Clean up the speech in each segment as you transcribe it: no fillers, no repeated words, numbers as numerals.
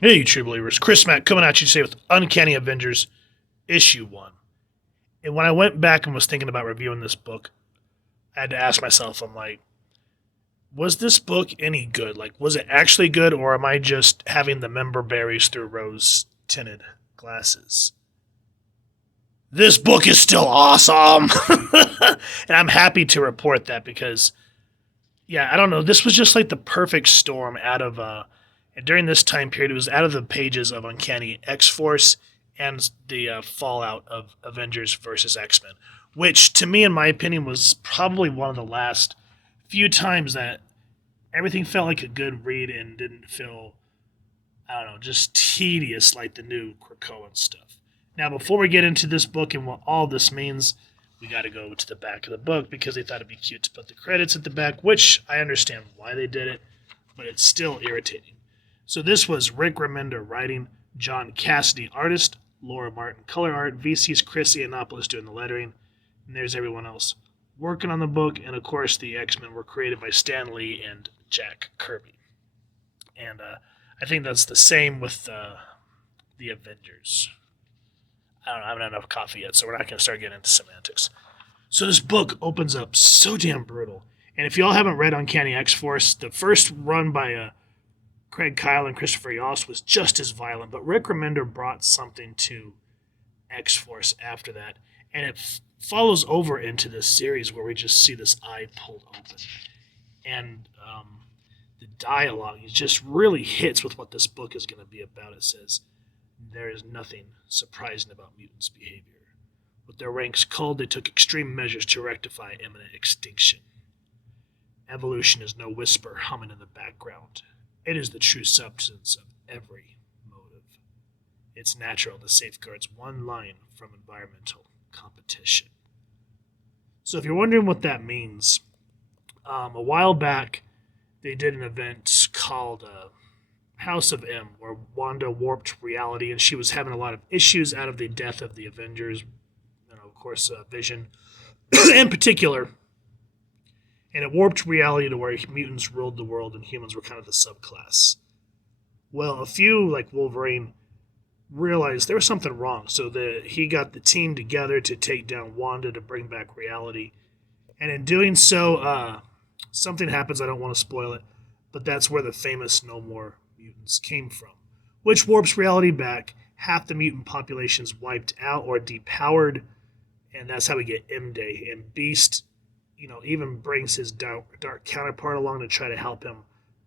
Hey, true believers. Chris Mack coming at you today with Uncanny Avengers issue 1. And when I went back and was thinking about reviewing this book, I had to ask myself, I'm like, was this book any good? Like, was it actually good, or am I just having the member berries through rose tinted glasses? This book is still awesome! And I'm happy to report that because, yeah, I don't know. This was just like the perfect storm out of and during this time period, it was out of the pages of Uncanny X Force and the fallout of Avengers versus X Men, which to me, in my opinion, was probably one of the last few times that everything felt like a good read and didn't feel, I don't know, just tedious like the new Krakoan stuff. Now, before we get into this book and what all this means, we got to go to the back of the book because they thought it'd be cute to put the credits at the back, which I understand why they did it, but it's still irritating. So this was Rick Remender writing, John Cassidy artist, Laura Martin color art, VC's Chris Ianopoulos doing the lettering, and there's everyone else working on the book, and of course the X-Men were created by Stan Lee and Jack Kirby. And I think that's the same with the Avengers. I don't know, I haven't had enough coffee yet, so we're not going to start getting into semantics. So this book opens up so damn brutal. And if y'all haven't read Uncanny X-Force, the first run by Craig Kyle and Christopher Yost was just as violent, but Rick Remender brought something to X-Force after that, and it follows over into this series where we just see this eye pulled open. And the dialogue just really hits with what this book is going to be about. It says, there is nothing surprising about mutants' behavior. With their ranks culled, they took extreme measures to rectify imminent extinction. Evolution is no whisper humming in the background. It is the true substance of every motive. It's natural to safeguard one line from environmental competition. So if you're wondering what that means, a while back they did an event called House of M, where Wanda warped reality, and she was having a lot of issues out of the death of the Avengers, of course, Vision in particular. And it warped reality to where mutants ruled the world and humans were kind of the subclass. Well, a few, like Wolverine, realized there was something wrong, so he got the team together to take down Wanda to bring back reality. And in doing so, something happens, I don't want to spoil it, but that's where the famous No More Mutants came from, which warps reality back. Half the mutant population's wiped out or depowered, and that's how we get M Day. And Beast, even brings his dark counterpart along to try to help him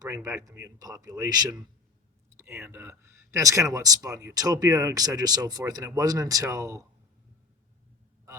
bring back the mutant population. And that's kind of what spun Utopia, etc., so forth. And it wasn't until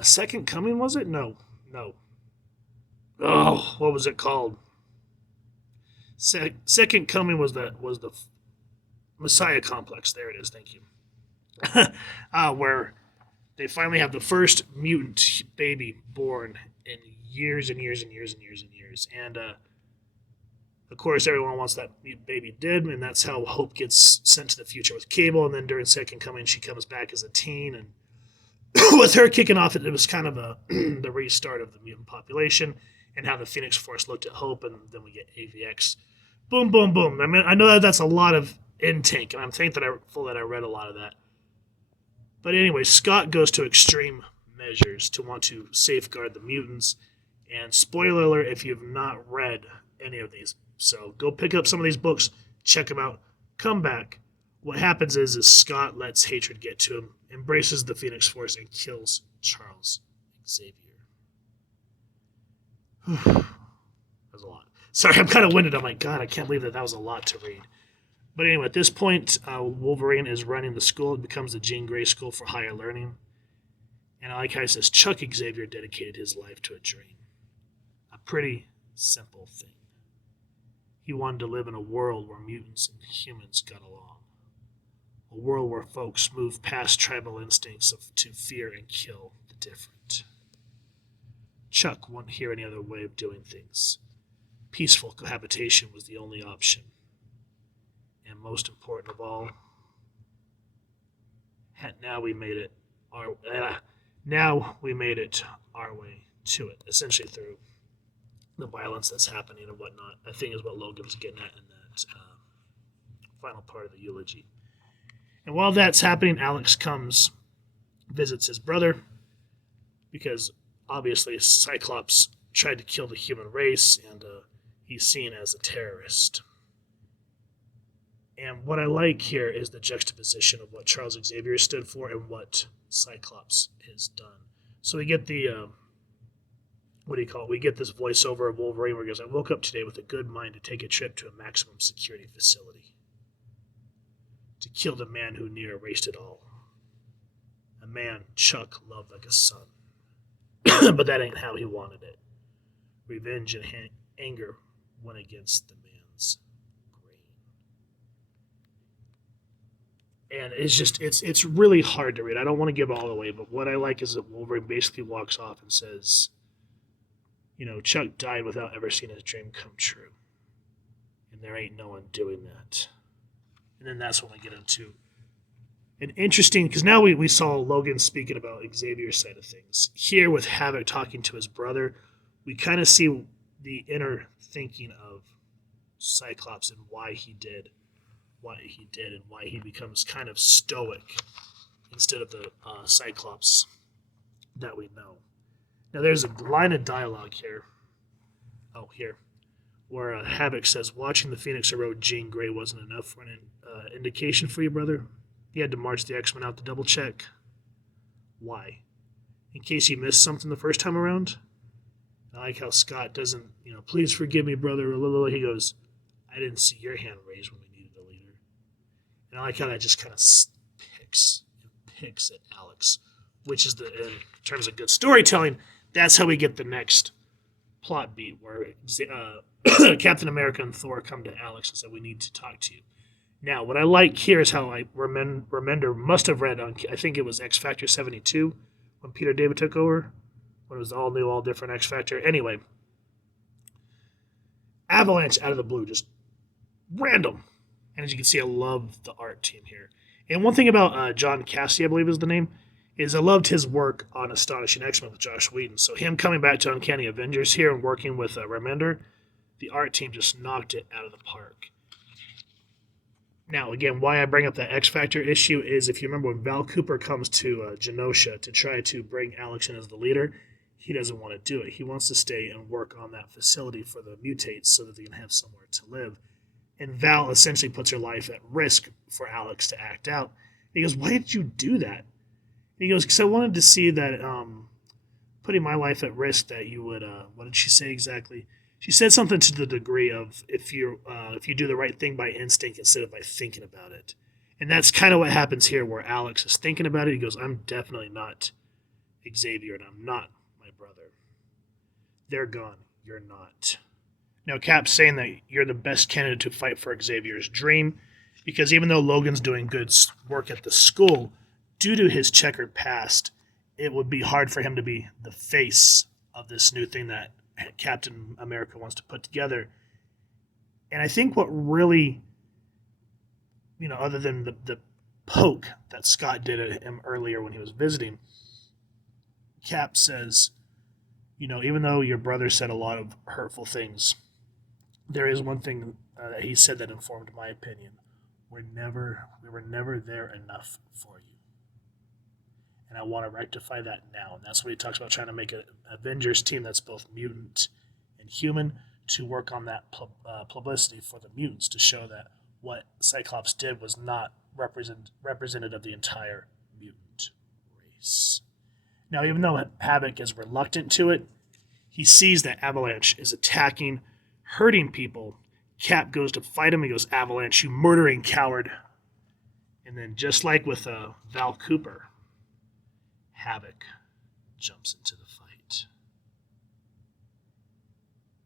Second Coming, was it? No. Oh, what was it called? Second Coming was the Messiah Complex. There it is. Thank you. Where they finally have the first mutant baby born in years and years and years and years and years. And of course, everyone wants that mutant baby dead, and that's how Hope gets sent to the future with Cable. And then during Second Coming, she comes back as a teen, and with her kicking off, it was kind of the restart of the mutant population and how the Phoenix Force looked at Hope, and then we get AVX. Boom, boom, boom. I mean, I know that's a lot of intake, and I'm thankful that I read a lot of that. But anyway, Scott goes to extreme measures to want to safeguard the mutants. And spoiler alert if you've not read any of these. So go pick up some of these books, check them out, come back. What happens is Scott lets hatred get to him, embraces the Phoenix Force, and kills Charles Xavier. That was a lot. Sorry, I'm kind of winded. I'm like, God, I can't believe that was a lot to read. But anyway, at this point, Wolverine is running the school. It becomes the Jean Grey School for Higher Learning. And I like how it says Chuck Xavier dedicated his life to a dream. A pretty simple thing. He wanted to live in a world where mutants and humans got along. A world where folks move past tribal instincts to fear and kill the different. Chuck wouldn't hear any other way of doing things. Peaceful cohabitation was the only option. And most important of all, now we made it our way to it, essentially through the violence that's happening and whatnot. I think is what Logan's getting at in that final part of the eulogy. And while that's happening, Alex visits his brother, because obviously Cyclops tried to kill the human race, and he's seen as a terrorist. And what I like here is the juxtaposition of what Charles Xavier stood for and what Cyclops has done. So we get the what do you call it? We get this voiceover of Wolverine where he goes, "I woke up today with a good mind to take a trip to a maximum security facility to kill the man who near erased it all. A man Chuck loved like a son, but that ain't how he wanted it. Revenge and anger went against the man's grain." And it's really hard to read. I don't want to give it all away, but what I like is that Wolverine basically walks off and says, Chuck died without ever seeing his dream come true. And there ain't no one doing that. And then that's when we get into an interesting, because now we saw Logan speaking about Xavier's side of things. Here with Havoc talking to his brother, we kind of see the inner thinking of Cyclops and why he did and why he becomes kind of stoic instead of the Cyclops that we know. Now there's a line of dialogue here. Oh, here. Where Havoc says, "Watching the Phoenix erode Jean Grey wasn't enough for an indication for you, brother. You had to march the X-Men out to double check. Why? In case you missed something the first time around?" I like how Scott doesn't, "Please forgive me, brother." He goes, "I didn't see your hand raised when we needed a leader." And I like how that just kind of picks at Alex, which is in terms of good storytelling, that's how we get the next plot beat where Captain America and Thor come to Alex and say, "We need to talk to you." Now, what I like here is how Remender must have read on, I think it was X Factor 72 when Peter David took over, when it was all new, all different X Factor. Anyway, Avalanche out of the blue, just random. And as you can see, I love the art team here. And one thing about John Cassie, I believe is the name, is I loved his work on Astonishing X-Men with Josh Whedon. So him coming back to Uncanny Avengers here and working with Remender, the art team just knocked it out of the park. Now, again, why I bring up that X Factor issue is if you remember when Val Cooper comes to Genosha to try to bring Alex in as the leader, he doesn't want to do it. He wants to stay and work on that facility for the mutates so that they can have somewhere to live. And Val essentially puts her life at risk for Alex to act out. He goes, "Why did you do that?" He goes, "Because I wanted to see that putting my life at risk that you would," what did she say exactly? She said something to the degree of if you do the right thing by instinct instead of by thinking about it. And that's kind of what happens here where Alex is thinking about it. He goes, "I'm definitely not Xavier and I'm not my brother. They're gone. You're not." Now, Cap's saying that you're the best candidate to fight for Xavier's dream because even though Logan's doing good work at the school, due to his checkered past, it would be hard for him to be the face of this new thing that Captain America wants to put together. And I think what really, other than the poke that Scott did at him earlier when he was visiting, Cap says, even though your brother said a lot of hurtful things, there is one thing that he said that informed my opinion. We were never there enough for you. And I want to rectify that now. And that's what he talks about, trying to make an Avengers team that's both mutant and human to work on that publicity for the mutants to show that what Cyclops did was not representative of the entire mutant race. Now, even though Havoc is reluctant to it, he sees that Avalanche is attacking, hurting people. Cap goes to fight him. He goes, "Avalanche, you murdering coward." And then just like with Val Cooper, Havoc jumps into the fight.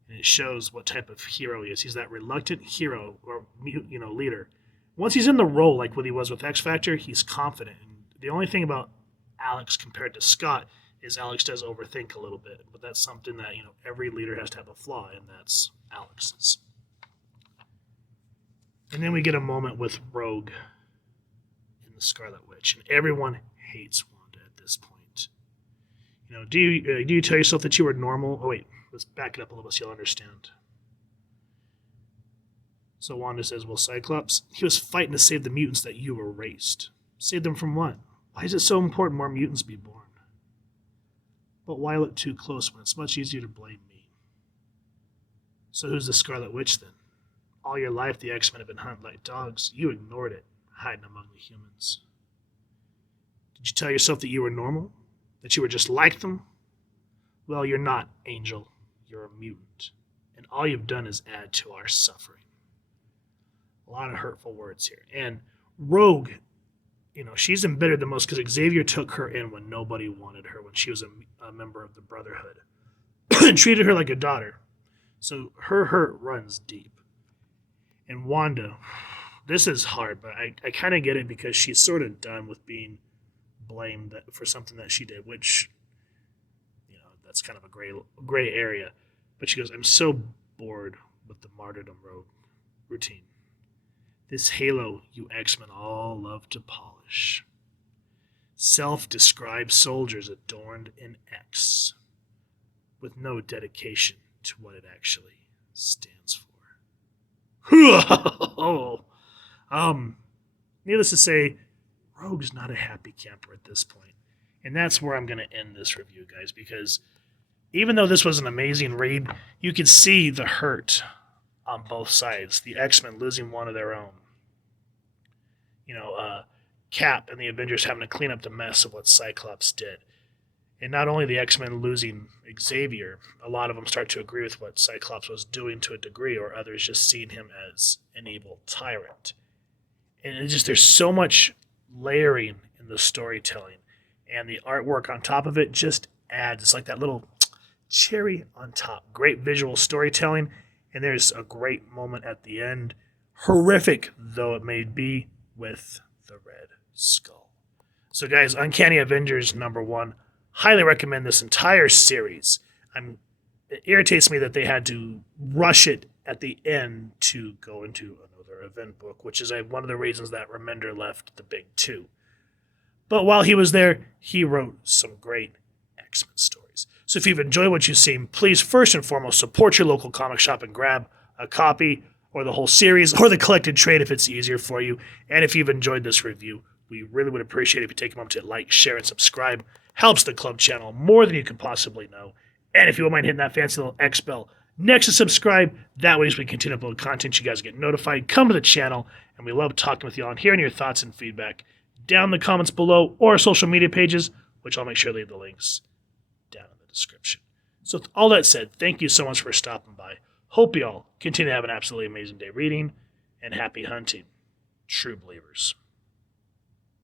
And it shows what type of hero he is. He's that reluctant hero or leader. Once he's in the role, like what he was with X Factor, he's confident. And the only thing about Alex compared to Scott is Alex does overthink a little bit. But that's something that, every leader has to have a flaw, and that's Alex's. And then we get a moment with Rogue and the Scarlet Witch, and everyone hates Wanda at this point. Do you tell yourself that you were normal? Oh wait, let's back it up a little bit so you'll understand. So Wanda says, well, Cyclops, he was fighting to save the mutants that you erased. Save them from what? Why is it so important more mutants be born? But why look too close when it's much easier to blame me? So who's the Scarlet Witch then? All your life the X-Men have been hunted like dogs. You ignored it, hiding among the humans. Did you tell yourself that you were normal? That you were just like them? Well, you're not, Angel. You're a mutant. And all you've done is add to our suffering. A lot of hurtful words here. And Rogue, she's embittered the most because Xavier took her in when nobody wanted her, when she was a member of the Brotherhood, and treated her like a daughter. So her hurt runs deep. And Wanda, this is hard, but I kind of get it because she's sort of done with being blamed for something that she did, which, that's kind of a gray area. But she goes, I'm so bored with the martyrdom routine. This halo you X-Men all love to polish. Self-described soldiers adorned in X, with no dedication to what it actually stands for. Needless to say, Rogue's not a happy camper at this point. And that's where I'm going to end this review, guys, because even though this was an amazing read, you could see the hurt on both sides. The X-Men losing one of their own. Cap and the Avengers having to clean up the mess of what Cyclops did. And not only the X-Men losing Xavier, a lot of them start to agree with what Cyclops was doing to a degree, or others just seeing him as an evil tyrant. And it's just, there's so much layering in the storytelling, and the artwork on top of it just adds, it's like that little cherry on top. Great visual storytelling, and there's a great moment at the end, horrific though it may be, with the Red Skull. So guys, Uncanny Avengers #1, highly recommend this entire series. It irritates me that they had to rush it at the end to go into another event book, which is one of the reasons that Remender left the big two. But while he was there, he wrote some great X-Men stories. So if you've enjoyed what you've seen, please first and foremost support your local comic shop and grab a copy or the whole series or the collected trade if it's easier for you. And if you've enjoyed this review, we really would appreciate it if you take a moment to like, share, and subscribe. Helps the club channel more than you could possibly know. And if you wouldn't mind hitting that fancy little X bell next to subscribe, that way as we continue to upload content, you guys get notified. Come to the channel, and we love talking with you all and hearing your thoughts and feedback down in the comments below or our social media pages, which I'll make sure to leave the links down in the description. So with all that said, thank you so much for stopping by. Hope you all continue to have an absolutely amazing day reading, and happy hunting, true believers.